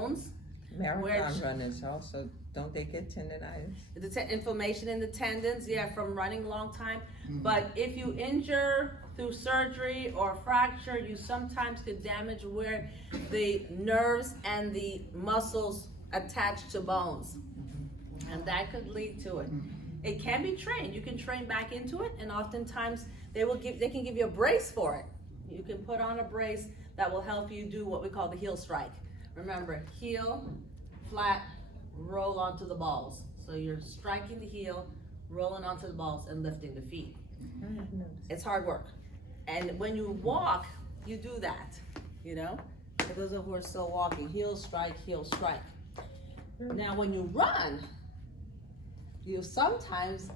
bones. Marathon runners also, don't they get tendonitis? The inflammation in the tendons, yeah, from running a long time. But if you injure through surgery or fracture, you sometimes could damage where the nerves and the muscles attach to bones. And that could lead to it. It can be trained. You can train back into it, and oftentimes they can give you a brace for it. You can put on a brace that will help you do what we call the heel strike. Remember, heel, flat, roll onto the balls. So you're striking the heel, rolling onto the balls, and lifting the feet. It's hard work. And when you walk, you do that, you know? For those who are still walking, heel strike, heel strike. Now when you run, you sometimes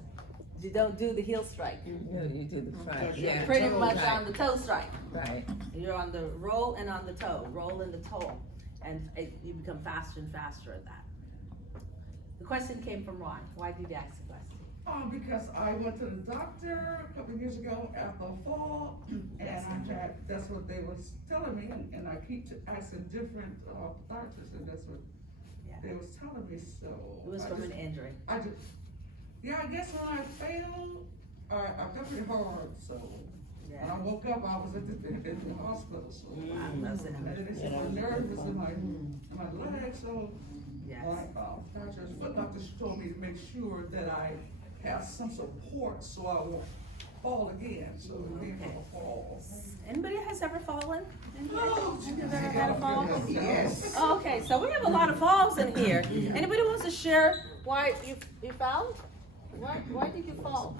you don't do the heel strike. You do the front. You're Yeah. pretty much on the toe strike. Right. You're on the roll and on the toe, roll and the toe. And you become faster and faster at that. The question came from Ron. Why did you ask the question? Because I went to the doctor a couple of years ago after a fall, and that's what they was telling me, and I keep asking different doctors, and that's what they was telling me, so. It was from an injury. I guess when I fell, I got pretty hard, so. When I woke up, I was at the hospital, so. And they said my nerve was in my leg, so. Yes. Foot doctor told me to make sure that I have some support so I won't fall again, so we won't fall. Anybody has ever fallen? Oh, You've ever had a fall? Yes. Okay, so we have a lot of falls in here. Anybody wants to share why you fell? Why did you fall?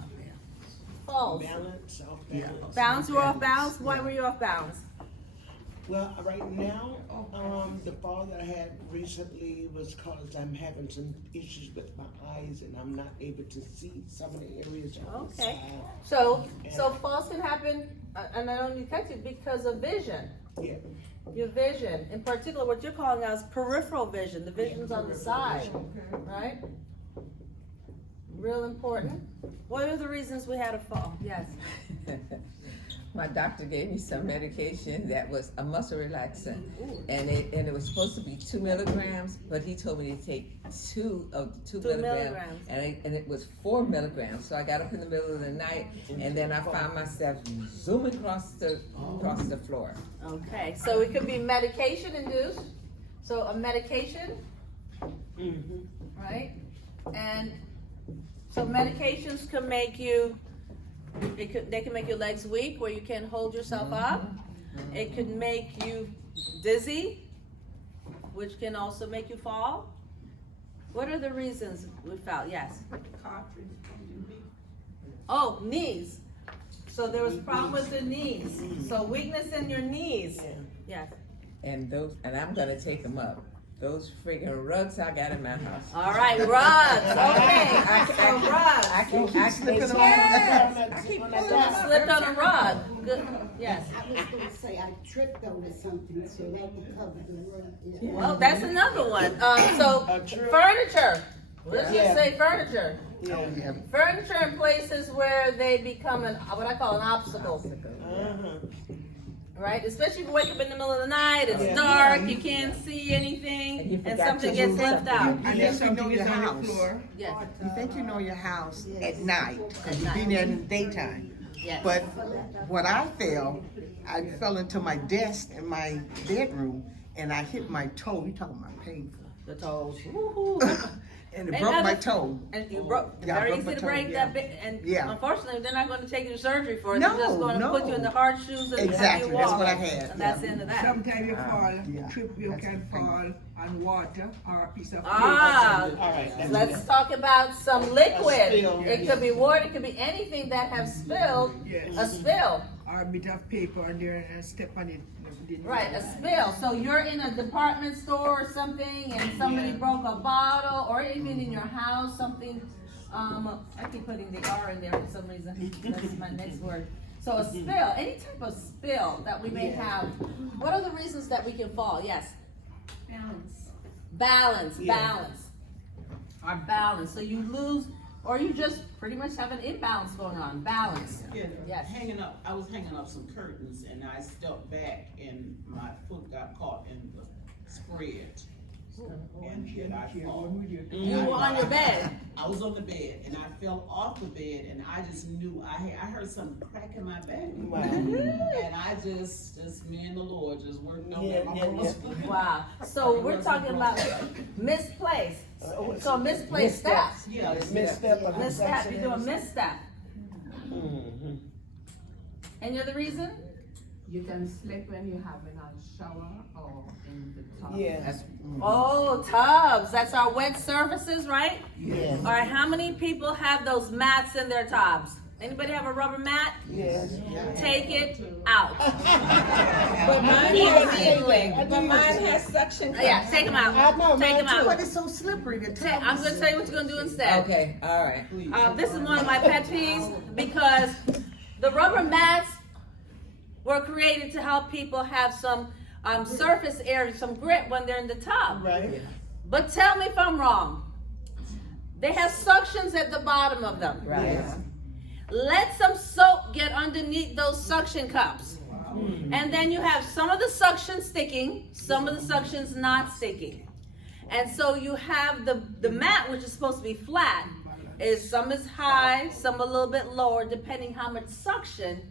Falls. Balance, off balance. Bounds, you were off bounds? Why were you off bounds? Well, right now, the fall that I had recently was because I'm having some issues with my eyes and I'm not able to see some of the areas on the Okay. side. So falls can happen, and I don't detect it because of vision. Yeah. Your vision, in particular, what you're calling as peripheral vision, the vision's on the side, right? Real important. What are the reasons we had a fall? Yes. My doctor gave me some medication that was a muscle relaxant, and it was supposed to be 2 milligrams, but he told me to take 2 milligrams, and it was 4 milligrams. So I got up in the middle of the night, and then I found myself zooming across the floor. Okay, so it could be medication induced. So a medication, right? And so medications can make you. They can make your legs weak where you can't hold yourself up. It could make you dizzy, which can also make you fall. What are the reasons we fell? Yes. Oh, knees. So there was a problem with the knees. So weakness in your knees. Yes. And I'm gonna take them up. Those freaking rugs I got in my house. All right, rugs. Okay, so rugs. I can Yes. Slipped on a rug. Good. Yes. I was gonna say I tripped over something, so that would cover the rug. Yeah. Well, that's another one. So furniture. Let's just say furniture. Yeah. Furniture in places where they become what I call an obstacle. Right? Especially if you wake up in the middle of the night, it's dark, you can't see anything, and something gets left out. I think you know your house. Yes. You think you know your house at night, because you've been there in the daytime. Yes. But what I fell into my desk in my bedroom, and I hit my toe. You talking about painful? The toes. Woo-hoo. And it broke my toe. And you broke. Yeah, I Very broke easy my to toe, break yeah. that bit. And Yeah. unfortunately, they're not going to take you to surgery for it. No, They're just going to put you in the hard shoes and Exactly, have you walk. that's what I had, And that's yeah. the end of that. Sometimes you fall, Yeah. trip, you can fall on water or a piece of Ah, All right. let's talk about some liquid. spill. It could be water, it could be anything that has spilled. Yes. A spill. or a bit of paper on there and step on it. Right, a spill. So you're in a department store or something and somebody broke a bottle, or even in your house, something, I keep putting the R in there for some reason. That's my next word. So a spill, any type of spill that we may have. What are the reasons that we can fall? Yes? Balance, balance. Our balance. So you lose, or you just pretty much have an imbalance going on. Balance. Yeah, Yes. I was hanging up some curtains and I stepped back and my foot got caught in the spread. and I fall. You were on your bed. I was on the bed and I fell off the bed and I just knew I heard something crack in my back. Wow. And I just me and the Lord just worked on that. Wow. So we're talking about misplaced. So misplaced steps. Yeah, Misstep of the Misstep. section. You're doing misstep. Mhm. Any other reason? You can slip when you're having a shower or in the tub. Yes. Oh, tubs. That's our wet surfaces, right? Yes. All right. How many people have those mats in their tubs? Anybody have a rubber mat? Yes. Take it out. But mine has suction cups. Yeah, take them out. I know, Take them mine out. But it's so slippery, the tub. I'm going to tell you what you're going to do instead. Okay, all right. This is one of my pet peeves because the rubber mats were created to help people have some surface area, some grip when they're in the tub. Right. But tell me if I'm wrong. They have suctions at the bottom of them. Right. Yes. Let some soap get underneath those suction cups. And then you have some of the suction sticking, some of the suctions not sticking. And so you have the mat, which is supposed to be flat, some is high, some a little bit lower, depending how much suction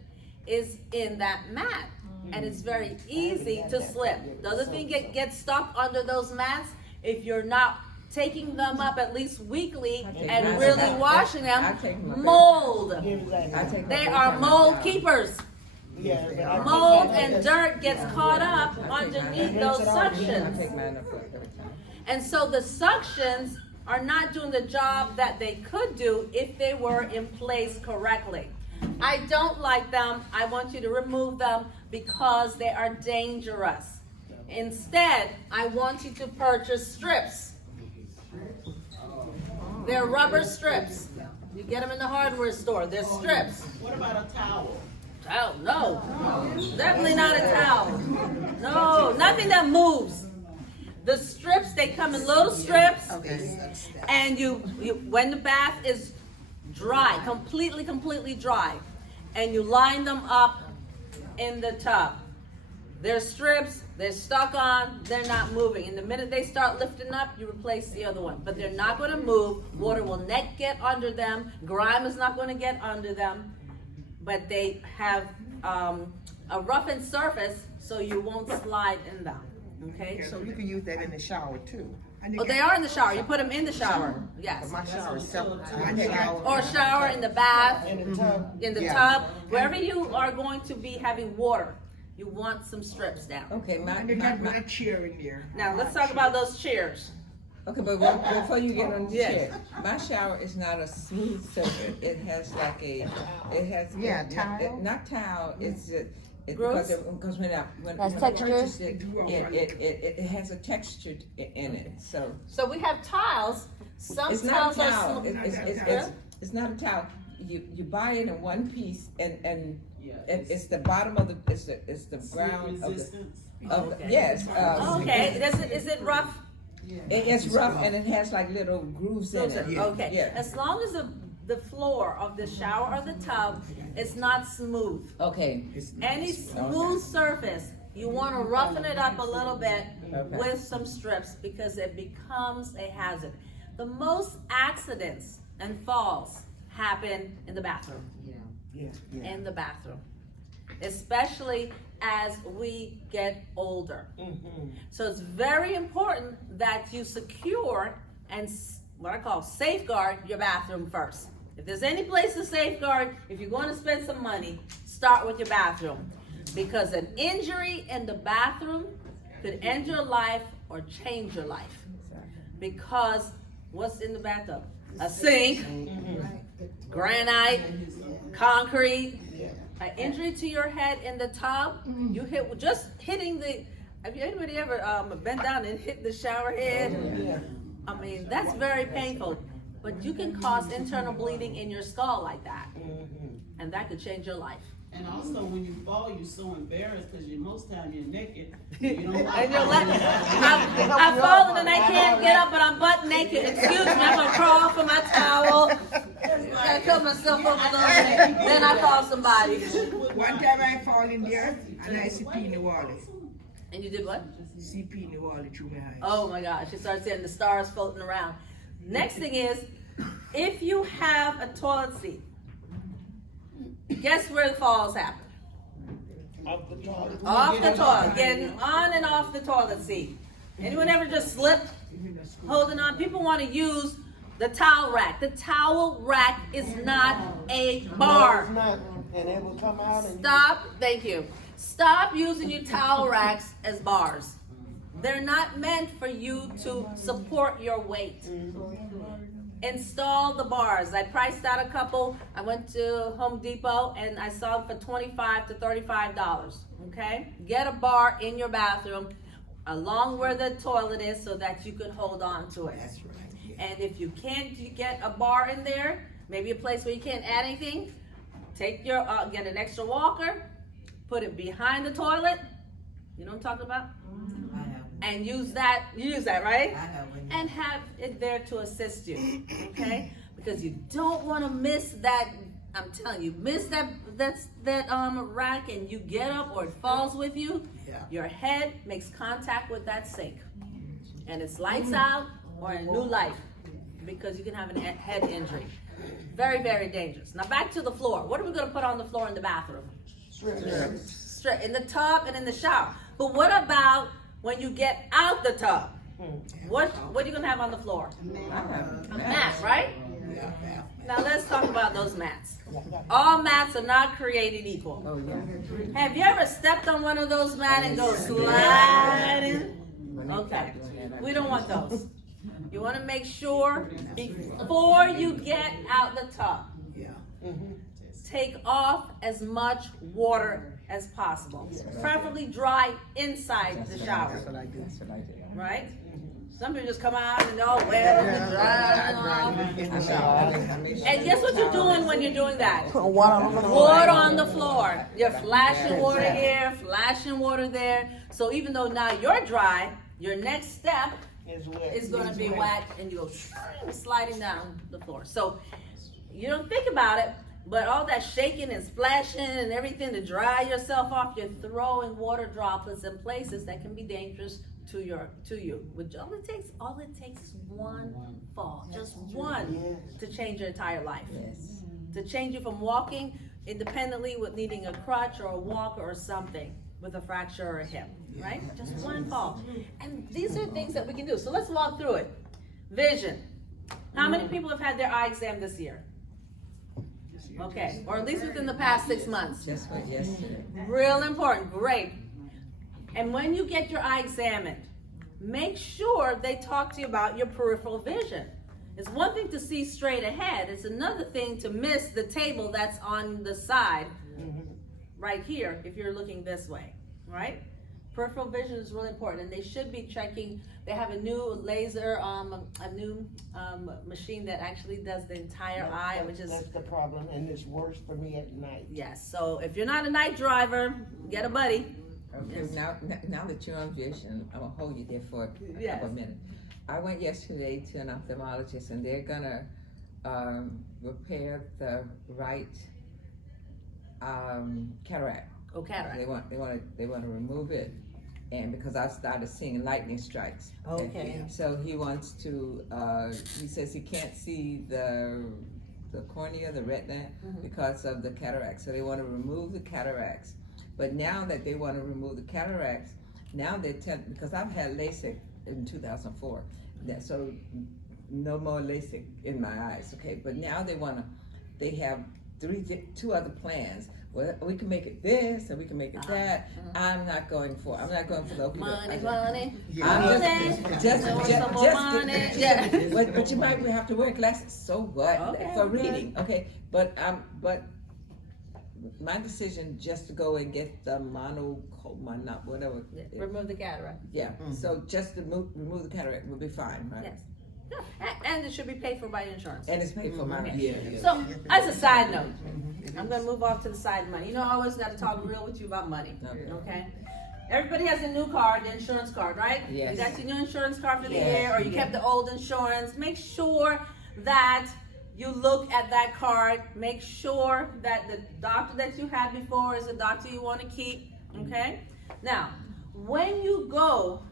is in that mat. And it's very easy to slip. The other thing gets stuck under those mats, if you're not taking them up at least weekly and mine really up. washing I take them them, up. mold. Exactly. They are mold keepers. Yeah. Mold and dirt gets caught up I take underneath mine- those I suctions. take mine up every time. And so the suctions are not doing the job that they could do if they were in place correctly. I don't like them. I want you to remove them because they are dangerous. Instead, I want you to purchase strips. They're rubber strips. You get them in the hardware store. They're strips. What about a towel? Oh, no. Definitely not a towel. No, nothing that moves. The strips, they come in little strips. And you when the bath is dry, completely dry, and you line them up in the tub. They're strips, they're stuck on, they're not moving. And the minute they start lifting up, you replace the other one. But they're not going to move. Water will not get under them. Grime is not going to get under them. But they have a roughened surface, so you won't slide in them. Okay? So you can use that in the shower too. Oh, they are in the shower. You put them in the shower. Yes. My shower is separate. Or shower in the bath, In the tub. in the Yeah. tub, wherever you are going to be having water. You want some strips down. Okay, And they got a chair in there. Now let's talk about those chairs. okay, but before you get on the chair, my shower is not a smooth surface. It has like Yeah, tile? Not tile. It's Gross? because when I Has texture? purchased it has a texture in it. So So we have tiles. Some it's not tiles a are towel. smooth. It's not a towel. You buy it in one piece and Yeah. it's the bottom of the it's the ground of Resistance. Okay. yes. Okay. Is it rough? It's rough and it has like little grooves in it. Okay. Yeah. As long as the floor of the shower or the tub is not smooth. Okay. Any smooth surface, you want to roughen it up a little bit Okay. with some strips because it becomes a hazard. The most accidents and falls happen in the bathroom. In the bathroom, especially as we get older. So it's very important that you secure and what I call safeguard your bathroom first. If there's any place to safeguard, if you're going to spend some money, start with your bathroom. Because an injury in the bathroom could end your life or change your life. Because what's in the bathtub? A sink, granite, concrete. An injury to your head in the tub, you hit just hitting the. Have you anybody ever bent down and hit the shower head? I mean, that's very painful. But you can cause internal bleeding in your skull like that, and that could change your life. And also, when you fall, you're so embarrassed because most time you're naked. You don't And you're I've fallen and I can't get up, but I'm butt naked. Excuse me, I'm gonna crawl for my towel. I cut myself up a little bit. Then I call somebody. One time I fall in there and I see pee in the water. And you did what? CP knew all the through my eyes. Oh my gosh, you start seeing the stars floating around. Next thing is, if you have a toilet seat, guess where the falls happen? Off the toilet. Off the toilet, getting on and off the toilet seat. Anyone ever just slipped holding on? People want to use the towel rack. The towel rack is not a bar. No, it's not. And it will come out and. Stop, thank you. Stop using your towel racks as bars. They're not meant for you to support your weight. Install the bars. I priced out a couple. I went to Home Depot and I saw them for $25 to $35. Okay? Get a bar in your bathroom along where the toilet is so that you can hold on to it. That's right. And if you can't get a bar in there, maybe a place where you can't add anything, take your get an extra walker, put it behind the toilet. You know what I'm talking about? And use that, right? And have it there to assist you, okay? Because you don't want to miss that, I'm telling you, miss that rack and you get up or it falls with you, your head makes contact with that sink. And it's lights out or a new life because you can have a head injury. Very, very dangerous. Now back to the floor. What are we going to put on the floor in the bathroom? Straight in the tub and in the shower. But what about when you get out the tub? What are you gonna have on the floor? A mat, right? Now let's talk about those mats. All mats are not created equal. Oh, yeah. Have you ever stepped on one of those mats and go sliding? Okay, we don't want those. You want to make sure before you get out the tub, take off as much water as possible. Preferably dry inside the shower. That's what I do. Right? Some people just come out and all wet and dry. And guess what you're doing when you're doing that? Water on the floor. You're flashing water here, flashing water there. So even though now you're dry, your next step is going to be wet and you go sliding down the floor. So you don't think about it, but all that shaking and splashing and everything to dry yourself off, you're throwing water droplets in places that can be dangerous to you. Which all it takes is one fall, just one, to change your entire life. Yes. To change you from walking independently with needing a crutch or a walker or something with a fracture or a hip, right? Just one fall. And these are things that we can do. So let's walk through it. Vision. How many people have had their eye exam this year? Okay, or at least within the past 6 months. Just what yesterday. Real important, great. And when you get your eye examined, make sure they talk to you about your peripheral vision. It's one thing to see straight ahead. It's another thing to miss the table that's on the side, right here, if you're looking this way, right? Peripheral vision is really important, and they should be checking. They have a new laser, machine that actually does the entire eye, which is... That's the problem, and it's worse for me at night. Yes, so if you're not a night driver, get a buddy. Okay, Yes. now that you're on vision, I'm gonna hold you there for a Yes. couple of minutes. I went yesterday to an ophthalmologist, and they're gonna repair the right cataract. Oh, cataract. They want to remove it, and because I started seeing lightning strikes. Okay. So he wants to. He says he can't see the cornea, the retina, because of the cataracts. So they want to remove the cataracts. But now that they want to remove the cataracts, now they're because I've had LASIK in 2004. So no more LASIK in my eyes. Okay, but now they have two other plans. Well, we can make it this and we can make it that. I'm not going for the Money. But you might have to wear glasses. So what? Okay, for good. reading. Okay, but my decision just to go and get the whatever. Remove the cataract. Yeah. So just to remove the cataract will be fine, right? Yes. Yeah. And it should be paid for by insurance. And it's paid for my So, as a side note, I'm going to move off to the side of money. You know, I always got to talk real with you about money. Okay? Everybody has a new card, the insurance card, right? Yes. You got your new insurance card for the Yes. year, or you kept the old insurance. Make sure that you look at that card. Make sure that the doctor that you had before is the doctor you want to keep. Okay? Now, when you go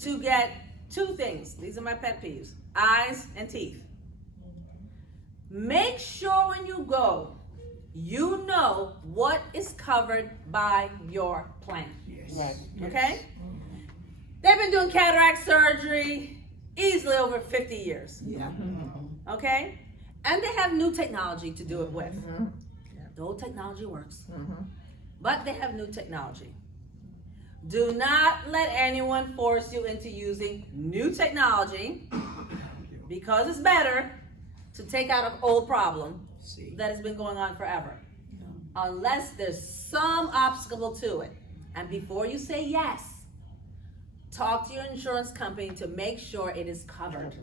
to get two things, these are my pet peeves, eyes and teeth. Make sure when you go, you know what is covered by your plan. Right. Okay? They've been doing cataract surgery easily over 50 years. Yeah. Okay? And they have new technology to do it with. The old technology works. But they have new technology. Do not let anyone force you into using new technology because it's better to take out an old problem that has been going on forever. Unless there's some obstacle to it. And before you say yes, talk to your insurance company to make sure it is covered.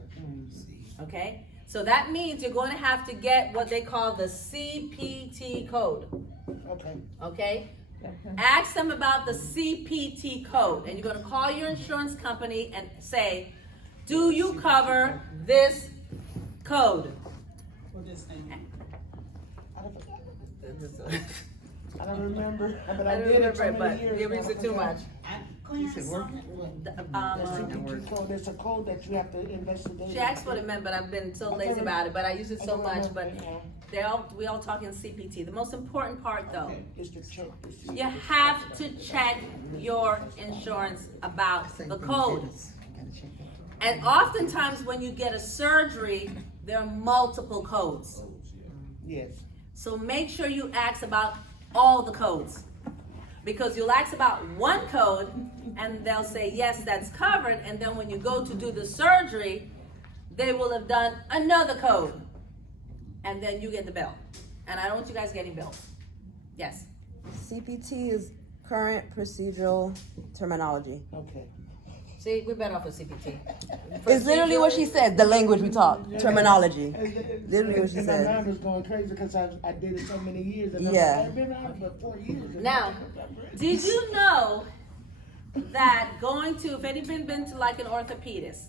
Okay? So that means you're going to have to get what they call the CPT code. Okay. Okay? Ask them about the CPT code. And you're going to call your insurance company and say, do you cover this code? What this thing? I don't remember, but I I don't did it remember so it, many but years. you now, use it I too forgot. much. The CPT code, there's a code that you have to investigate. She asked what it meant, but I've been so lazy about it. But I use it so much. But we all talking CPT. The most important part, though, Is to check to see. you have to check your insurance about the code. And oftentimes, when you get a surgery, there are multiple codes. Yes. So make sure you ask about all the codes. Because you'll ask about one code, and they'll say, yes, that's covered. And then when you go to do the surgery, they will have done another code. And then you get the bill. And I don't want you guys getting bills. Yes. CPT is current procedural terminology. Okay. See, we're better off with CPT. It's literally what she said, the language we talk, terminology. Literally what she And my said. mind was going crazy because I did it so many years. And Yeah. I've been out for 4 years. Now, did you know that going to, if anyone been to like an orthopedist,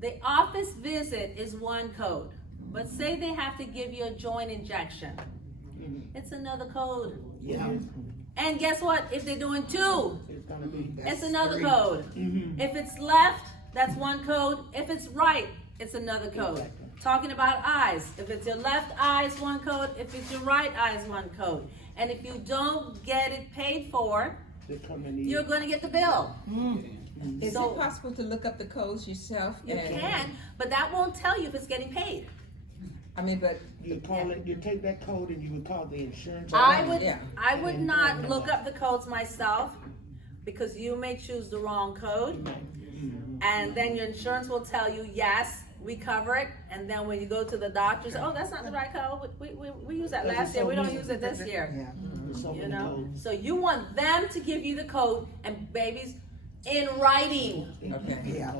the office visit is one code. But say they have to give you a joint injection. It's another code. Yeah. And guess what? If they're doing two, It's gonna be. it's another code. If it's left, that's one code. If it's right, it's another code. Talking about eyes. If it's your left eye, it's one code. If it's your right eye, it's one code. And if you don't get it paid for, you're going to get the bill. Is So- it possible to look up the codes yourself? You can, but that won't tell you if it's getting paid. I mean, but You call it, you take that code and you would call the insurance. I company. would not look up the codes myself because you may choose the wrong code. And then your insurance will tell you, yes, we cover it. And then when you go to the doctors, oh, that's not the right code. We used that last year. We don't use it this year. There's so You many know? codes. So you want them to give you the code and babies in writing. okay. Yeah.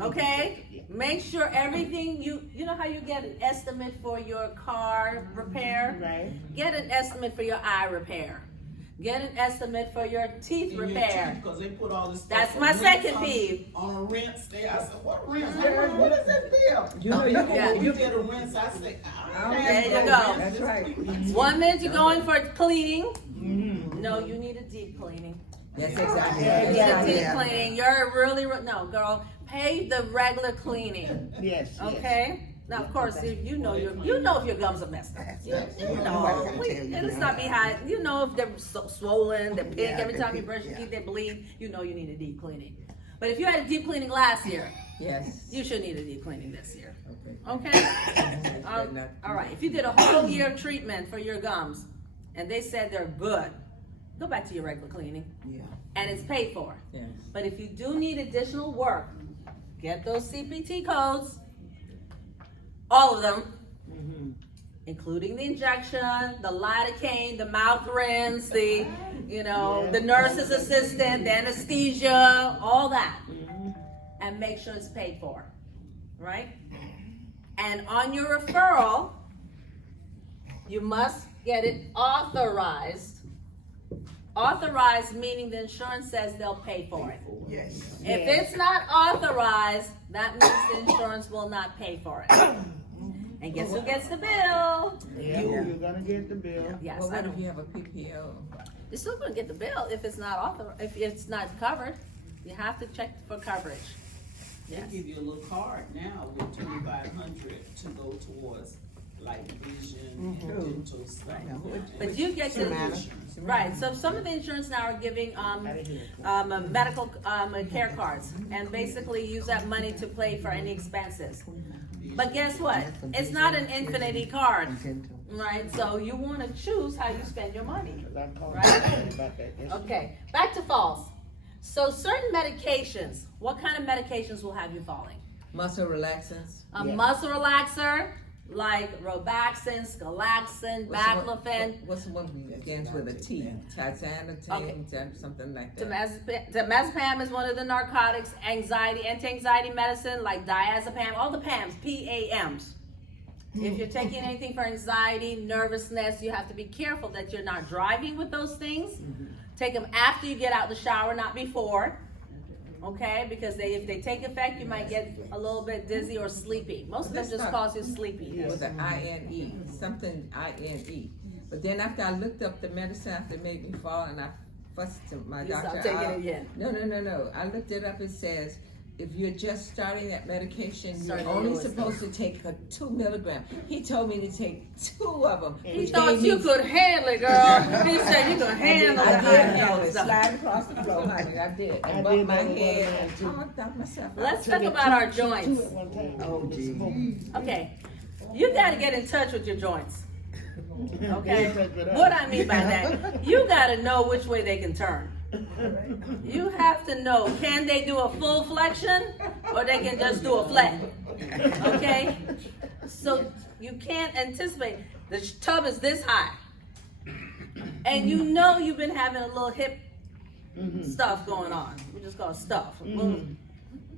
Okay? Make sure everything you know how you get an estimate for your car repair? Right. Get an estimate for your eye repair. Get an estimate for your teeth repair. Because they put all this stuff. That's on my rinse second on- peeve. On a rinse there, I said, what rinse? What is this bill? You know, you Yeah. You get a rinse, I say, There you go. That's right. One minute you're going for cleaning. No, you need a deep cleaning. Yes, exactly. Yeah, You need a exactly. deep cleaning. You're really, no, girl, pay the regular cleaning. Yes. Okay? Now, of course, if you know if your gums are messed up. You know, and it's not behind. You know if they're swollen, they're pink. Every time you brush your teeth, they bleed. You know you need a deep cleaning. But if you had a deep cleaning last year, Yes. you should need a deep cleaning this year. Okay. Okay? All right. If you did a whole year of treatment for your gums, and they said they're good, go back to your regular cleaning. Yeah. And it's paid for. Yes. But if you do need additional work, get those CPT codes, all of them, including the injection, the lidocaine, the mouth rinse, the nurse's assistant, the anesthesia, all that. And make sure it's paid for, right? And on your referral, you must get it authorized. Authorized meaning the insurance says they'll pay for it. Yes. If it's not authorized, that means the insurance will not pay for it. And guess who gets the bill? You're gonna get the bill. Yes, Well, I what know. if you have a PPO? You're still gonna get the bill if it's not if it's not covered. You have to check for coverage. They Yes. give you a little card now with 2,500 to go towards like vision and dental stuff. But you get to, right, so some of the insurance now are giving, medical, care cards, and basically use that money to pay for any expenses. But guess what? It's not an infinity card, right? So you wanna choose how you spend your money. Right? Okay, back to falls. So certain medications, what kind of medications will have you falling? Muscle relaxants. A muscle relaxer, like Robaxin, Scalaxin, Baclofen. What's the one that begins with a T? Tizanotine, something like that. Diazepam is one of the narcotics, anti-anxiety medicine like diazepam, all the PAMs, PAMs. If you're taking anything for anxiety, nervousness, you have to be careful that you're not driving with those things. Take them after you get out the shower, not before. Okay, because if they take effect, you might get a little bit dizzy or sleepy. Most of them just cause you sleepy. With an INE, something INE. But then after I looked up the medicine after it made me fall, and I fussed to my You doctor. stopped taking it again. No. I looked it up. It says if you're just starting that medication, Starting you're the only lowest supposed to take a 2 milligram. He told me to take 2 of them. He thought you could handle it, girl. He said you could handle I the did high handle it. dose stuff. Slide across the floor, honey. I did. I And bumped did my that with head one and too. knocked out myself. Let's talk about our joints. Okay, you gotta get in touch with your joints. Okay, what I mean by that, you gotta know which way they can turn. You have to know, can they do a full flexion or they can just do a flat? Okay, so you can't anticipate. The tub is this high, and you know you've been having a little hip stuff going on. We just call it stuff.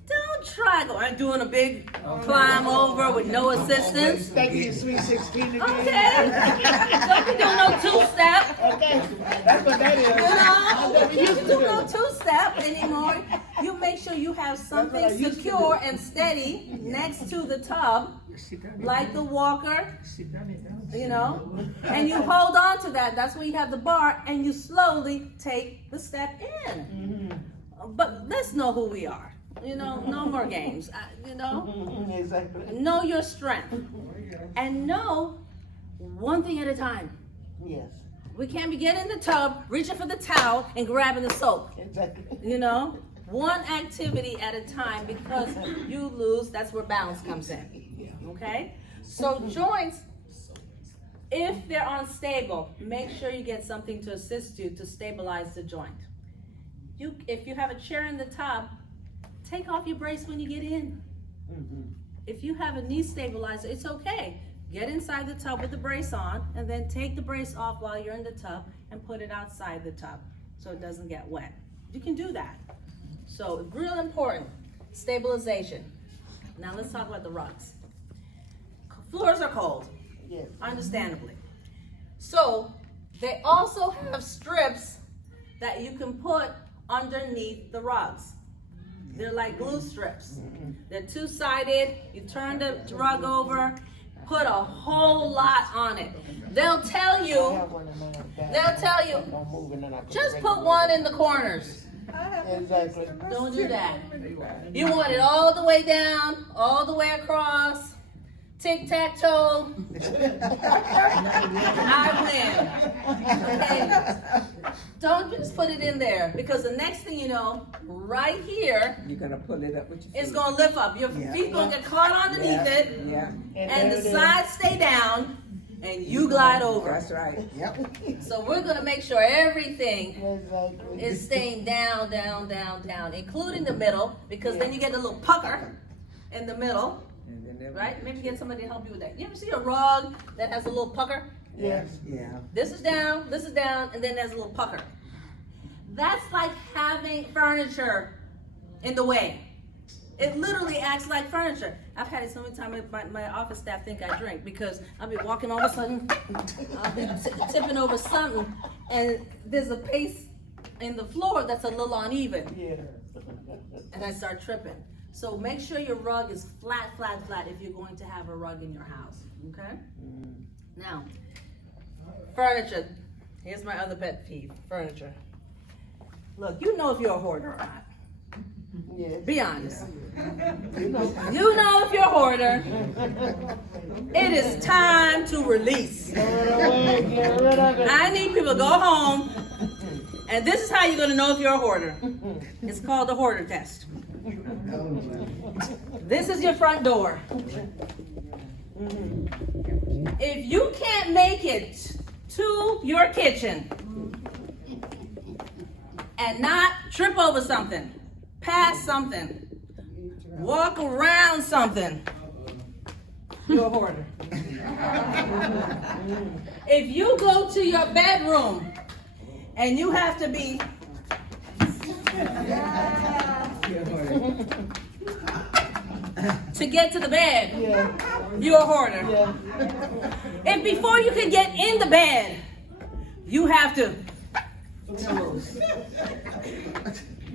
Don't try going doing a big climb over with no assistance. Thank you, Sweet 16 again. Okay. Don't be doing no two-step. Okay, that's what that is. You can't do no two-step anymore. You make sure you have something secure and steady next to the tub, like the walker, you know, and you hold on to that. That's where you have the bar, and you slowly take the step in. But let's know who we are. You know, no more games. You know, Exactly. know your strength, and know one thing at a time. Yes, We can't be getting in the tub, reaching for the towel, and grabbing the soap. exactly. You know, one activity at a time, because you lose. That's where balance comes in. Okay, so joints, if they're unstable, make sure you get something to assist you to stabilize the joint. If you have a chair in the tub, take off your brace when you get in. If you have a knee stabilizer, it's okay. Get inside the tub with the brace on, and then take the brace off while you're in the tub and put it outside the tub so it doesn't get wet. You can do that. So real important, stabilization. Now let's talk about the rugs. Floors are cold, Yes. understandably. So they also have strips that you can put underneath the rugs. They're like glue strips. They're two-sided. You turn the rug over, put a whole lot on it. They'll tell you, just put one in the corners. Exactly. Don't do that. You want it all the way down, all the way across. Tic-tac-toe. I win. Okay. Don't just put it in there, because the next thing you know, right here, You're gonna pull it up with your feet. it's gonna lift up. Your feet gonna get caught underneath it, Yeah, and the sides stay down, and you glide over. that's right. Yep. So we're gonna make sure everything Exactly. is staying down, down, down, down, including the middle, because then you get a little pucker in the middle. And then Right? Maybe get somebody to help you with that. You ever see a rug that has a little pucker? Yes. Yeah. This is down, and then there's a little pucker. That's like having furniture in the way. It literally acts like furniture. I've had it so many times, my office staff think I drink, because I'll be walking all of a sudden, I'll be tipping over something, and there's a pace in the floor that's a little uneven, Yeah. and I start tripping. So make sure your rug is flat, flat, flat if you're going to have a rug in your house, okay? Now, furniture. Here's my other pet peeve, furniture. Look, you know if you're a hoarder or not. Yes. Be honest. You know if you're a hoarder. It is time to release. I need people to go home, and this is how you're gonna know if you're a hoarder. It's called the hoarder test. This is your front door. If you can't make it to your kitchen and not trip over something, pass something, walk around something, you're a hoarder. If you go to your bedroom and you have to be to get to the bed, you're a hoarder. If before you can get in the bed, you have to,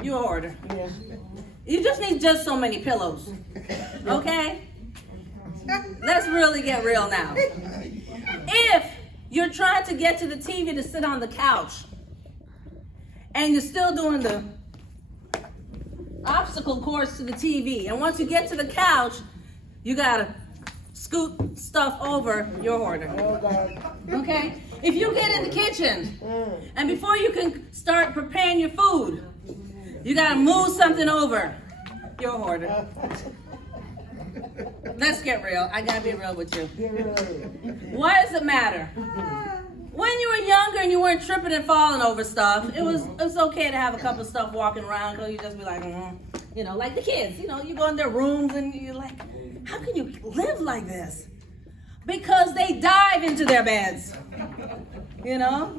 you're a hoarder. You just need just so many pillows, okay? Let's really get real now. If you're trying to get to the TV to sit on the couch, and you're still doing the obstacle course to the TV, and once you get to the couch, you gotta scoot stuff over, you're a hoarder. Okay? If you get in the kitchen, and before you can start preparing your food, you gotta move something over, you're a hoarder. Let's get real. I gotta be real with you. Why does it matter? When you were younger and you weren't tripping and falling over stuff, it was okay to have a couple of stuff walking around, because you just be like, you know, like the kids. You know, you go in their rooms and you're like, how can you live like this? Because they dive into their beds. You know,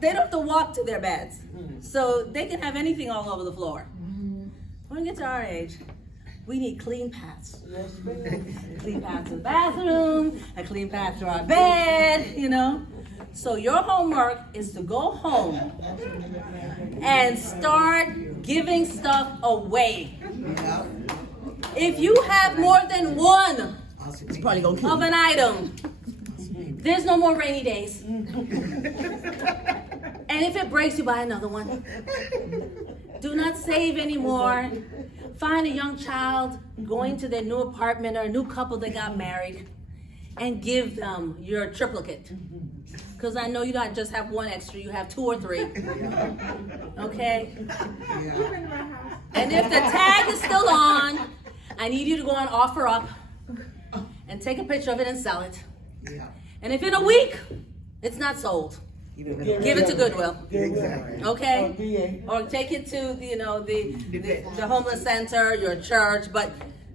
they don't have to walk to their beds, so they can have anything all over the floor. When we get to our age, we need clean paths. Clean paths to the bathroom, a clean path to our bed, you know. So your homework is to go home and start giving stuff away. If you have more than one of an item, there's no more rainy days. And if it breaks, you buy another one. Do not save anymore. Find a young child going to their new apartment, or a new couple that got married, and give them your triplicate. Because I know you don't just have one extra, you have 2 or 3. Okay? And if the tag is still on, I need you to go on OfferUp and take a picture of it and sell it. And if in a week it's not sold, give it to Goodwill. Okay? Or take it to the homeless center, your church, but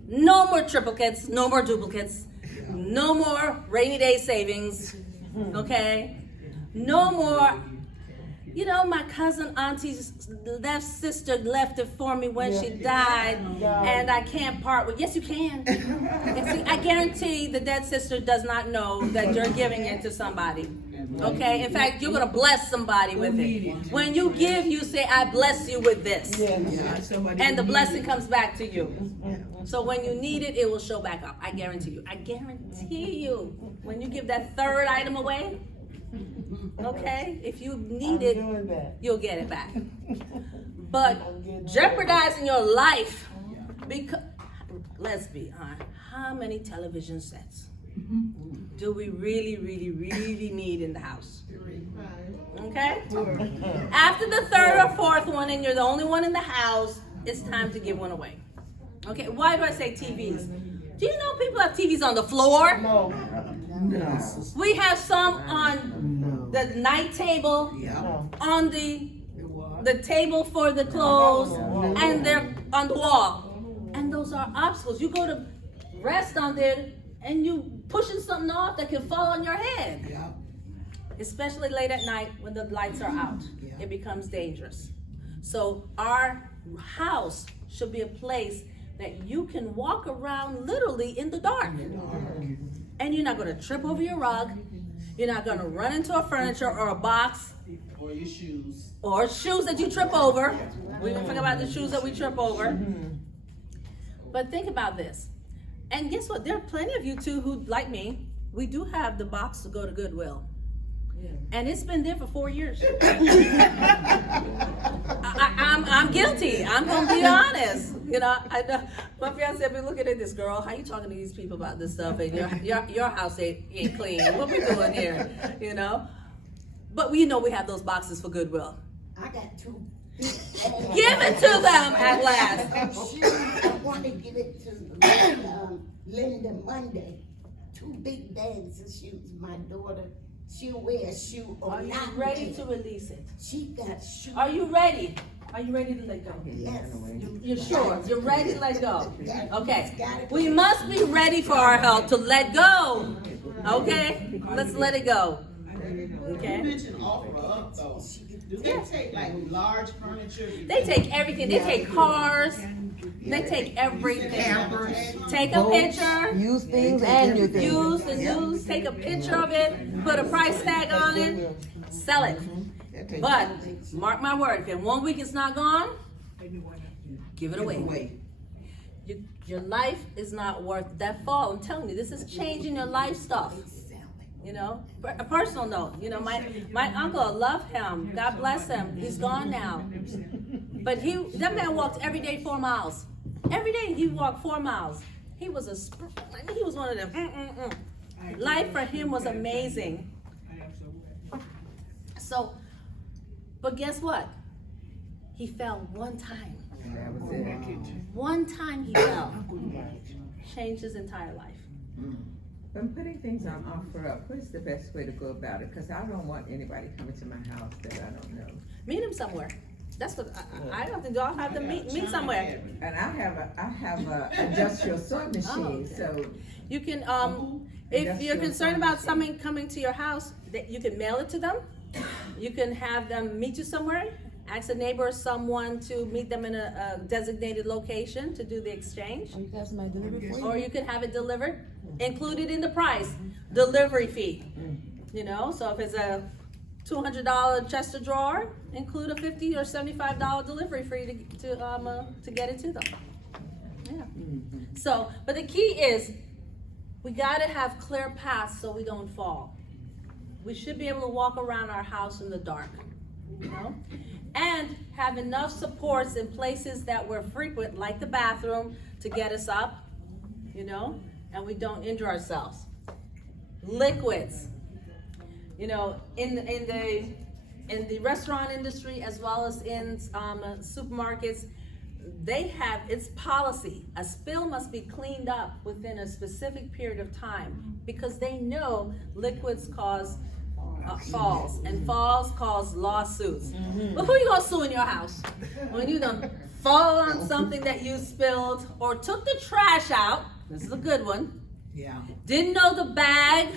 no more triplicates, no more duplicates, no more rainy day savings. Okay? No more, you know, my cousin auntie's left sister left it for me when she died, and I can't part with. Yes, you can. And see, I guarantee the dead sister does not know that you're giving it to somebody. Okay? In fact, you're going to bless somebody with it. When you give, you say, I bless you with this. And the blessing comes back to you. So when you need it, it will show back up. I guarantee you. I guarantee you. When you give that 3rd item away, okay, if you need it, you'll get it back. But jeopardizing your life, because, let's be honest, how many television sets do we really, really, really need in the house? Okay? After the 3rd or 4th one, and you're the only one in the house, it's time to give one away. Okay, why do I say TVs? Do you know people have TVs on the floor? No. We have some on the night table, on the table for the clothes, and they're on the wall. And those are obstacles. You go to rest on there, and you pushing something off that can fall on your head. Especially late at night when the lights are out. It becomes dangerous. So our house should be a place that you can walk around literally in the dark. And you're not going to trip over your rug. You're not going to run into a furniture or a box. Or your shoes. Or shoes that you trip over. We didn't forget about the shoes that we trip over. But think about this. And guess what? There are plenty of you too who, like me, we do have the box to go to Goodwill. And it's been there for 4 years. I'm guilty. I'm gonna be honest. You know, my fiance been looking at this girl. How you talking to these people about this stuff? And your house ain't clean. What we doing here? You know. But we know we have those boxes for Goodwill. I got 2. Give it to them at last. I want to give it to Linda Monday. 2 big bags of shoes. My daughter, she'll wear a shoe or Are you not. ready to release it? She got shoes. Are you ready? Are you ready to let go? Yes. You're sure? You're ready to let go? Yes. Okay. Got it. We must be ready for our help to let go. Okay? Let's let it go. You Okay? mentioned offer up though. Do they take like large furniture? They take everything. They take cars. They take everything. Take a picture. Used things and new things. Use the news. Take a picture of it. Put a price tag on it. Sell it. But mark my word, if in 1 week it's not gone, give it away. Your life is not worth that fall. I'm telling you, this is changing your life stuff. You know, a personal note. You know, my uncle, I love him. God bless him. He's gone now. But that man walked every day 4 miles. Every day he walked 4 miles. He was he was one of them. Life for him was amazing. So, but guess what? He fell one time. That was it. One time he fell. Changed his entire life. When putting things on offer up, what's the best way to go about it? Because I don't want anybody coming to my house that I don't know. Meet him somewhere. That's what I don't think y'all have to meet somewhere. And I have a industrial sewing machine, so You can if you're concerned about something coming to your house, that you can mail it to them. You can have them meet you somewhere. Ask a neighbor or someone to meet them in a designated location to do the exchange. You guys my delivery for you? Or you can have it delivered, included in the price, delivery fee. You know, so if it's a $200 chest of drawer, include a $50 or $75 delivery fee to get it to them. Yeah. So, but the key is we gotta have clear paths so we don't fall. We should be able to walk around our house in the dark, you know? And have enough supports in places that we're frequent, like the bathroom, to get us up, you know, and we don't injure ourselves. Liquids, you know, in the restaurant industry as well as in supermarkets, they have, it's policy. A spill must be cleaned up within a specific period of time because they know liquids cause falls, and falls cause lawsuits. But who you gonna sue in your house? When you done fall on something that you spilled or took the trash out, this is a good one. Yeah. Didn't know the bag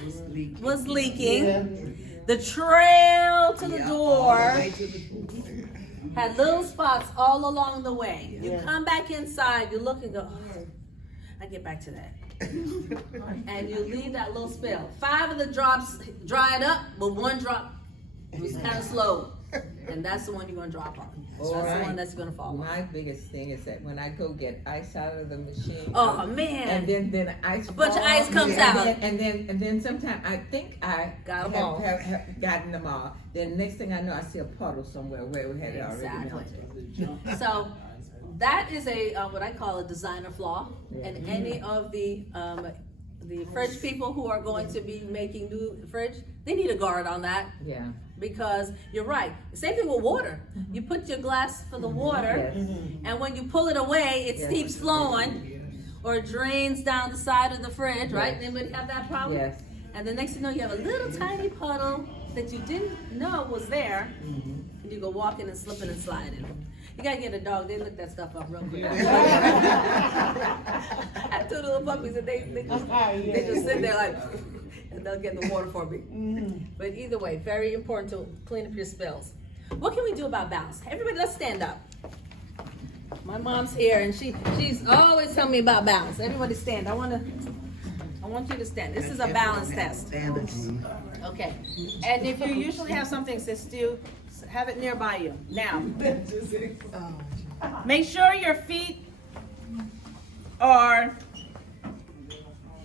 was leaking. The trail to the door had little spots all along the way. You come back inside, you look and go, oh, I get back to that. And you leave that little spill. 5 of the drops dried up, but 1 drop was kind of slow. And that's the one you're gonna drop on. That's the one that's gonna fall on. my biggest thing is that when I go get ice out of the machine. Oh man. And then the ice. A bunch of falls, ice comes out. And then sometimes I think I Got 'em all. have gotten them all. Then next thing I know, I see a puddle somewhere where we had it already Exactly. melted. So that is a what I call a designer flaw, and any of the fridge people who are going to be making new fridge, they need a guard on that Yeah. because you're right. Same thing with water. You put your glass for the water, Yes. and when you pull it away, it Yes. keeps flowing or drains down the side of the fridge. Right? Anybody have that problem? Yes. And the next thing you know, you have a little tiny puddle that you didn't know was there, and you go walking and slipping and sliding. You gotta get a dog. They look that stuff up real quick. I have 2 little puppies, and they just sit there like, and they'll get the water for me. But either way, very important to clean up your spills. What can we do about balance? Everybody, let's stand up. My mom's here, and she's always telling me about balance. Everybody stand. I want you to stand. This is a balance test. Okay. And if you usually have something sit still, have it nearby you. Now, make sure your feet are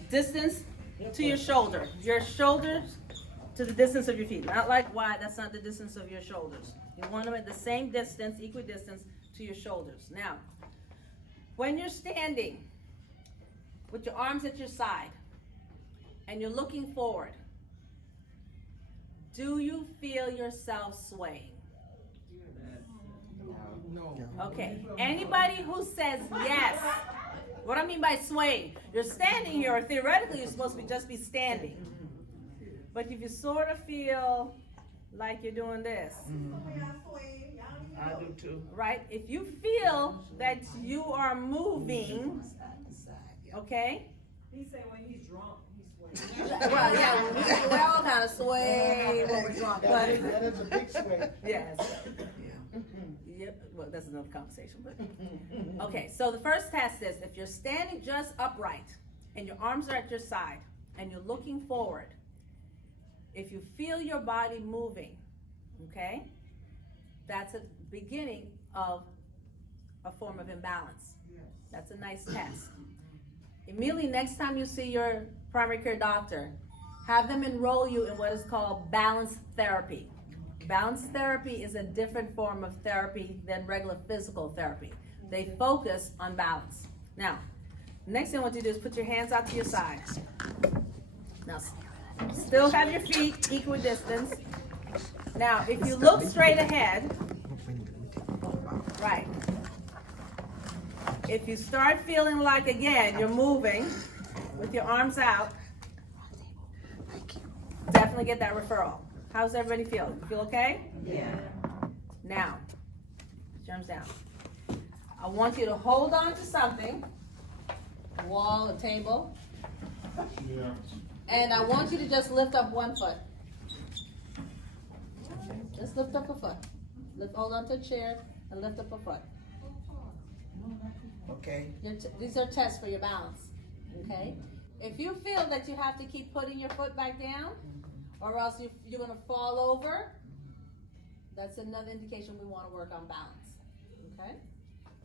distance to your shoulder. Your shoulders to the distance of your feet. Not like wide, that's not the distance of your shoulders. You want them at the same distance, equidistance to your shoulders. Now, when you're standing with your arms at your side and you're looking forward, do you feel yourself swaying? No. Okay. Anybody who says yes, what I mean by swaying, you're standing here, or theoretically you're supposed to just be standing. But if you sort of feel like you're doing this, I do too. right? If you feel that you are moving, okay? He said when he's drunk, he's sweating. Well, yeah, we all kind of sway when we're drunk, but That is a big swing. yes. Yep. Well, that's another conversation, but okay. So the first test is if you're standing just upright and your arms are at your side and you're looking forward. If you feel your body moving, okay, that's a beginning of a form of imbalance. That's a nice test. Immediately next time you see your primary care doctor, have them enroll you in what is called balance therapy. Balance therapy is a different form of therapy than regular physical therapy. They focus on balance. Now, next thing I want you to do is put your hands out to your side. Now, still have your feet equidistant. Now, if you look straight ahead, right. If you start feeling like, again, you're moving with your arms out, definitely get that referral. How's everybody feel? You feel okay? Yeah. Now, put your arms down. I want you to hold on to something, a wall, a table, and I want you to just lift up one foot. Just lift up a foot. Hold on to a chair and lift up a foot. Okay. These are tests for your balance, okay? If you feel that you have to keep putting your foot back down, or else you're gonna fall over, that's another indication we wanna work on balance, okay?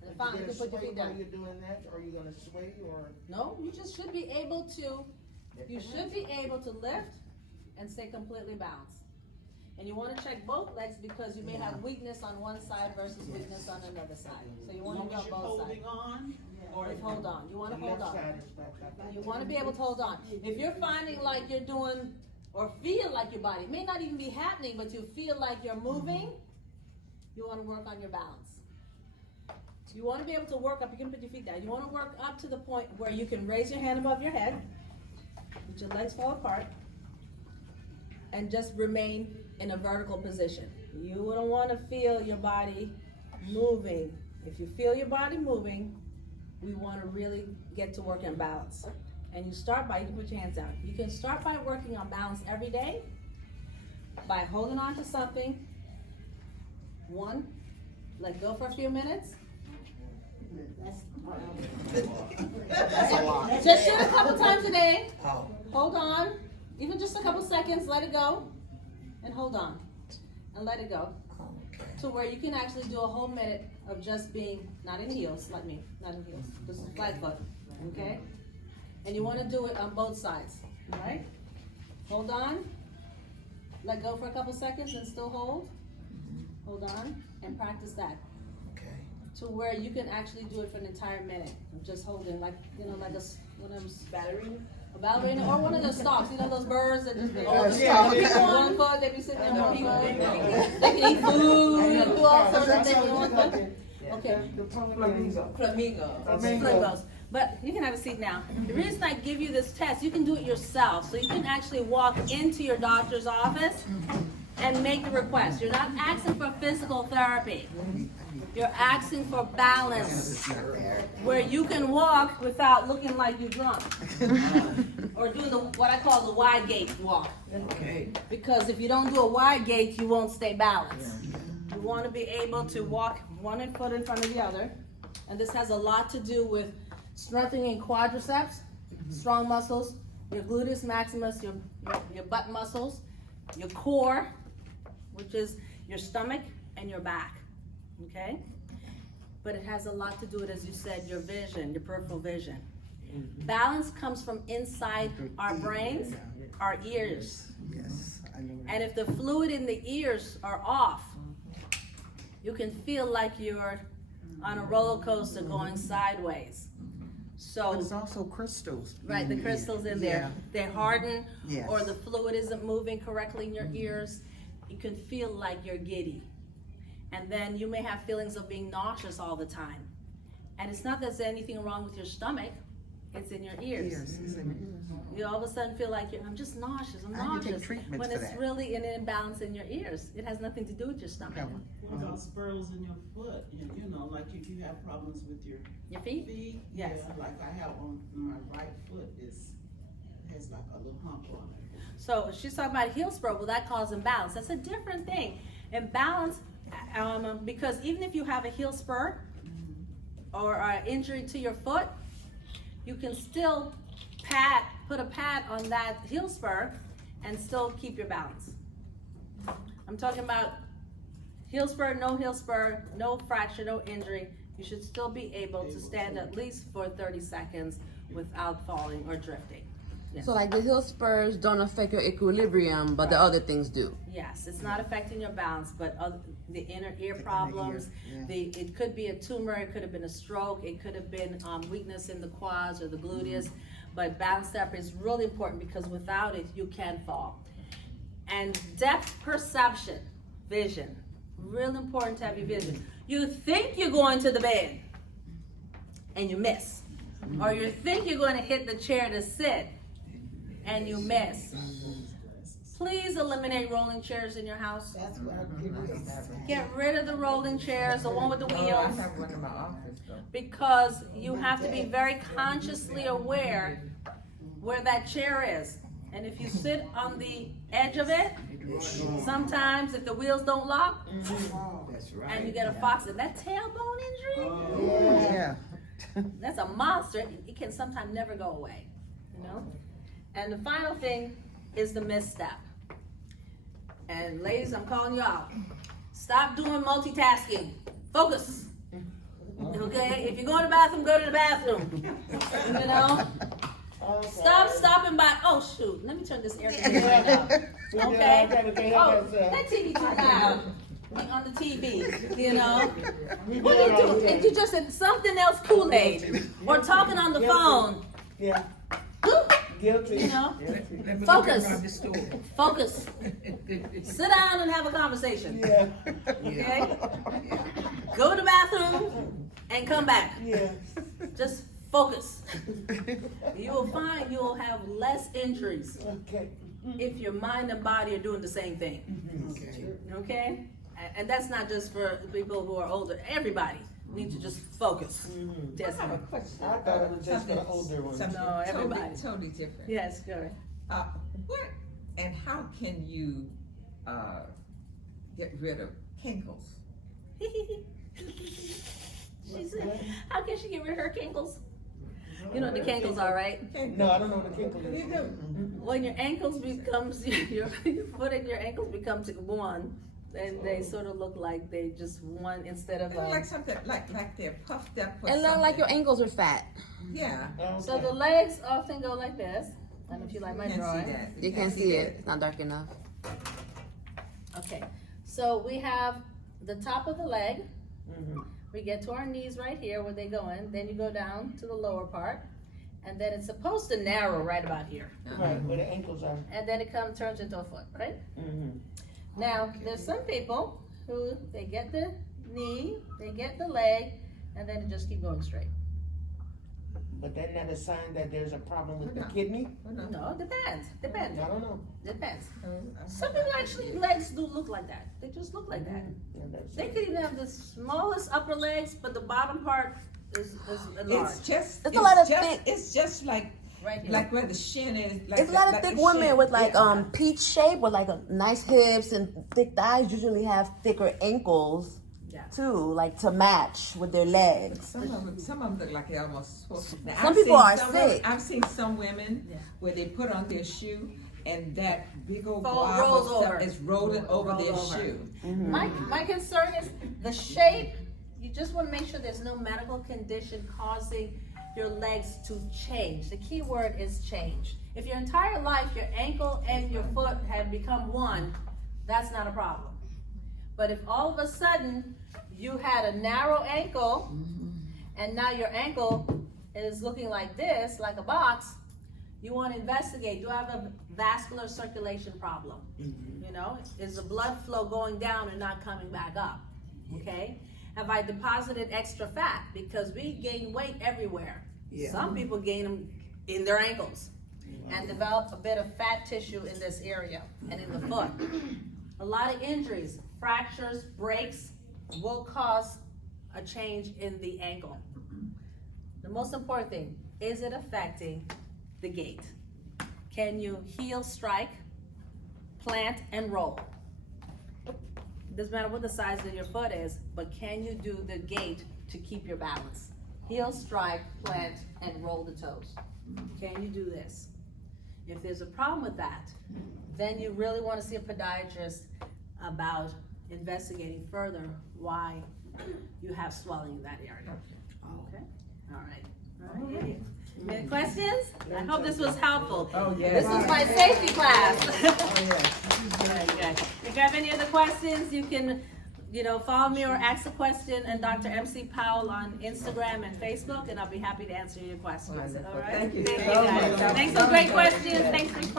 And then finally, you can put your feet While down. you're doing that, or are you gonna sway, or? No, you just should be able to, lift and stay completely balanced. And you wanna check both legs because you may have weakness on one side versus weakness on another side. So you wanna Long do as on you're both sides. holding on, or Just hold on, you wanna The hold left on. side is back up. You want to be able to hold on. If you're finding like you're doing or feel like your body, it may not even be happening, but you feel like you're moving, you want to work on your balance. You want to be able to work up, you can put your feet down. You want to work up to the point where you can raise your hand above your head, let your legs fall apart, and just remain in a vertical position. You don't want to feel your body moving. If you feel your body moving, we want to really get to work on balance. And you start by, you can put your hands down. You can start by working on balance every day by holding on to something. One, let go for a few minutes. Just shoot a couple times a day. Hold on, even just a couple seconds, let it go. And hold on, and let it go. To where you can actually do a whole minute of just being, not in heels, like me, not in heels, just a flat foot, okay? And you wanna do it on both sides, all right? Hold on, let go for a couple seconds and still hold. Hold on, and practice that. Okay. To where you can actually do it for an entire minute, of just holding, like, one of them ballerina? A ballerina, or one of those stalks, those birds that just, people on one foot, they be sitting on one foot. They can eat food, and do all sorts of things on one foot. Okay. Flamingos. But you can have a seat now. The reason I give you this test, you can do it yourself. So you can actually walk into your doctor's office and make the request. You're not asking for physical therapy. You're asking for balance, where you can walk without looking like you're drunk. Or doing what I call the wide gait walk. Okay. Because if you don't do a wide gait, you won't stay balanced. You want to be able to walk one foot in front of the other. And this has a lot to do with strengthening quadriceps, strong muscles, your gluteus maximus, your butt muscles, your core, which is your stomach and your back, okay? but it has a lot to do with, as you said, your vision, your peripheral vision. Balance comes from inside our brains, our ears. Yes, I know that. And if the fluid in the ears are off, you can feel like you're on a roller coaster going sideways. But So, it's also crystals. right, the crystals in there, they harden, Yes. or the fluid isn't moving correctly in your ears. You can feel like you're giddy. And then you may have feelings of being nauseous all the time. And it's not that there's anything wrong with your stomach, it's in your ears. Yes, it's in the ears. You all of a sudden feel like I'm just nauseous, I'm I need to take nauseous. treatments When for it's that. really an imbalance in your ears. It has nothing to do with your stomach. What about spurs in your foot? You know, like if you have problems with your Your feet? feet. Yes. Yeah, like I have on my right foot has like a little hump on it. So she's talking about heel spur, well that causes imbalance. That's a different thing. Imbalance, because even if you have a heel spur or an injury to your foot, you can still put a pad on that heel spur and still keep your balance. I'm talking about heel spur, no fracture, no injury. You should still be able to stand at least for 30 seconds without falling or drifting. Yes. So like the heel spurs don't affect your equilibrium, but the other things do. Yes, it's not affecting your balance, but the inner ear problems, it could be a tumor, it could have been a stroke, it could have been weakness in the quads or the gluteus, but balance therapy is really important because without it, you can fall. And depth perception, vision, real important to have your vision. You think you're going to the bed and you miss, or you think you're going to hit the chair to sit and you miss. Please eliminate rolling chairs in your house. That's what I'm getting at. Get rid of the rolling chairs, the one with the Oh, I wheels, have one in my office though. because you have to be very consciously aware where that chair is. And if you sit on the edge of it, sometimes if the wheels don't lock, and you get a fox and that tailbone injury, Yeah. that's a monster. It can sometimes never go away, you know? And the final thing is the misstep. And ladies, I'm calling you out. Stop doing multitasking. Focus. Okay? If you go to the bathroom, go to the bathroom. You know? Stop stopping by. Oh shoot, let me turn this air conditioner up. Okay? Oh, that TV too loud. On the TV, you know? What are you doing? You just said something else Kool-Aid. Or talking on the phone. Yeah. Guilty. You know? Let me Focus. look around the store. Focus. Sit down and have a conversation. Yeah. Okay? Go to the bathroom and come back. Yeah. Just focus. You will find you will have less injuries Okay. if your mind and body are doing the same thing. Okay? And that's not just for people who are older. Everybody needs to just focus. Yes, I have a ma'am. question. I thought it was just for the older ones. Something No, everybody. totally different. Yes, go ahead. What and how can you get rid of kinkles? She said, how can she get rid of her kinkles? You know what the kinkles are, right? No, I don't know what the kinkle is. You do. When your ankles becomes, your foot and your ankles becomes one, and they sort of look like they just one instead of It's like something like they're puffed up. Or It look like your something. ankles are fat. Yeah. So the legs often go like this. I don't know if you like my You can't see drawing. that. You can't see it. It's not dark enough. Okay, so we have the top of the leg. Mhm. We get to our knees right here where they go in. Then you go down to the lower part, and then it's supposed to narrow right about here, Right, where the ankles are. and then it turns into a foot, right? Mm-hmm. Now, there's some people who they get the knee, they get the leg, and then it just keep going straight. But that's not a sign that there's a problem with the kidney? No, it depends. Depends. I don't know. Depends. Some people actually legs do look like that. They just look like that. Yeah, that's- They could even have the smallest upper legs, but the bottom part is enlarged. It's just. It's a lot of just, thick- It's just like Right here. like where the shin is. Like It's a lot of like thick the women shin. with like Yeah. peach shape with like a nice hips and thick thighs usually have thicker ankles Yeah. too, like to match with their legs. Some of them look like they almost. Now, Some people are some sick. women- I've seen some women Yeah. where they put on their shoe and that big old Fold- blob rolls of stuff over. is rolling over Rolls their over. shoe. My concern is the shape. you just wanna make sure there's no medical condition causing your legs to change. The key word is change. If your entire life, your ankle and your foot have become one, that's not a problem. But if all of a sudden you had a narrow ankle and now your ankle is looking like this, like a box, you want to investigate, do I have a vascular circulation problem? You know, is the blood flow going down and not coming back up? Okay? Have I deposited extra fat? Because we gain weight everywhere. Some people gain them in their ankles and develop a bit of fat tissue in this area and in the foot. A lot of injuries, fractures, breaks will cause a change in the ankle. The most important thing, is it affecting the gait? Can you heel strike, plant, and roll? Doesn't matter what the size of your foot is, but can you do the gait to keep your balance? Heel strike, plant, and roll the toes. Can you do this? If there's a problem with that, then you really want to see a podiatrist about investigating further why you have swelling in that area. Okay? All right. Any questions? I hope this was helpful. Oh, yes. This was my safety class. Oh, yes. Very good. If you have any other questions, you can, follow me or ask a question and Dr. MC Powell on Instagram and Facebook, and I'll be happy to answer your questions. Wonderful. All right? Thank you Thank so guys. much. Thanks for great questions. Thanks for